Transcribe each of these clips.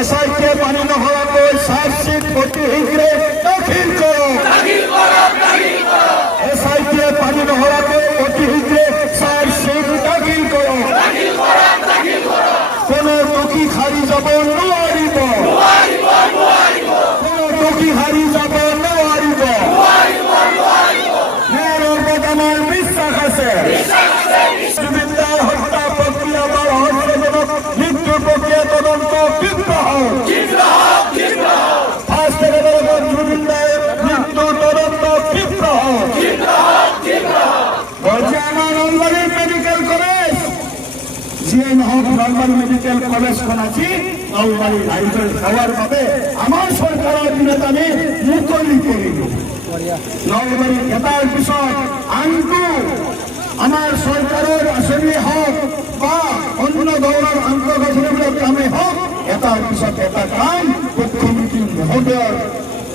এসআইকে পানি নহৰাকৈ চাৰ্জশ্বিট অতি শীঘ্ৰে দাখিল কৰক। এসআইকে পানি নহৰাকৈ অতি শীঘ্ৰে চাৰ্জশ্বিট দাখিল কৰক। কোনো টকি হাৰি যাব নোৱাৰিব, কোনো টকি হাৰি যাব নোৱাৰিব। ন্যায়ৰ ওপৰত আমাৰ বিশ্বাস আছে। জুবিনদাৰ হত্যা প্ৰক্ৰিয়া বা ৰহস্যজনক মৃত্যু প্ৰক্ৰিয়া তদন্ত তীব্ৰ হওক। ফাৰ্ষ্ট একেবাৰে জুবিনদাৰ মৃত্যু তদন্ত তীব্ৰ হওক। বলছে আমার নলবাৰী মেডিকেল কলেজ যিয়ে নহওক নলবাৰী মেডিকেল কলেজখন আজি নলবাৰী ৰাইজৰ সেৱাৰ বাবে আমাৰ চৰকাৰৰ দিনত আমি মুকলি কৰিলো। নলবাৰী এটাৰ পিছত আনটো আমাৰ চৰকাৰৰ আঁচনি হওক বা অন্য দলৰ আন্তঃগাঁথনিমূলক কামেই হওক, এটাৰ পিছত এটা কাম মুখ্যমন্ত্ৰী মহোদয়ৰ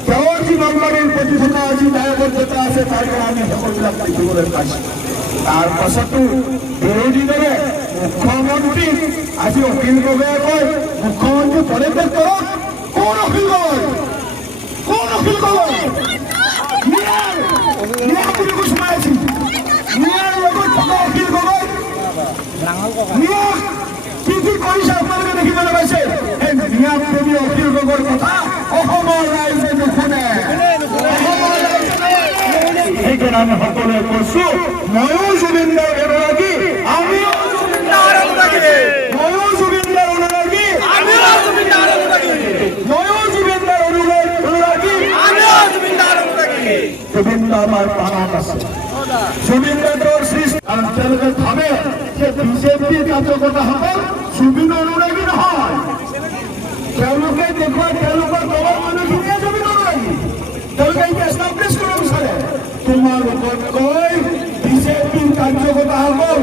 তেওঁৰ যি নলবাৰীৰ প্ৰতি থকা যি দায়বদ্ধতা আছে তাৰ পৰা আমি সকলোবিলাক দেখিবলৈ পাইছোঁ। তাৰ পাছতো বিৰোধী দলে মুখ্যমন্ত্ৰী আজি অখিল গগৈয়ে কয় মুখ্যমন্ত্ৰী পদত্যাগ কৰক। কোন অখিল গগৈ? কোন অখিল গগৈ? ন্যায় বুলি ঘোষণা আছিল। ন্যায়ৰ লগত থকা অখিল গগৈ ন্যায় কি কি কৰিছে আপোনালোকে দেখিবলৈ পাইছে। এই ন্যায় প্ৰেমী অখিল গগৈৰ কথা অসমৰ ৰাইজে নুশুনে। সেইকাৰণে আমি সকলোৱে কৈছো ময়ো জুবিনদাৰ অনুৰাগী, আমিও জুবিনদাৰ অনুৰাগী, ময়ো জুবিনদাৰ অনুৰাগী, আমিও জুবিনদাৰ অনুৰাগী, ময়ো জুবিনদাৰ অনুৰাগী, আমিও জুবিনদাৰ অনুৰাগী। জুবিনদা আমাৰ প্ৰাণত আছে। জুবিনদাৰ সৃষ্টি আৰু তেওঁলোকে ভাবে যে বিজেপিৰ কাৰ্যকৰ্তাসকল জুবিন অনুৰাগী নহয়। তেওঁলোকে দেখুৱাই তেওঁলোকৰ দলৰ মানুহখিনিয়ে জুবিন অনুৰাগী। তেওঁলোকে এতিয়া এষ্টাব্লিছ কৰিব বিচাৰে। তোমালোকতকৈ বিজেপিৰ কাৰ্যকৰ্তাসকল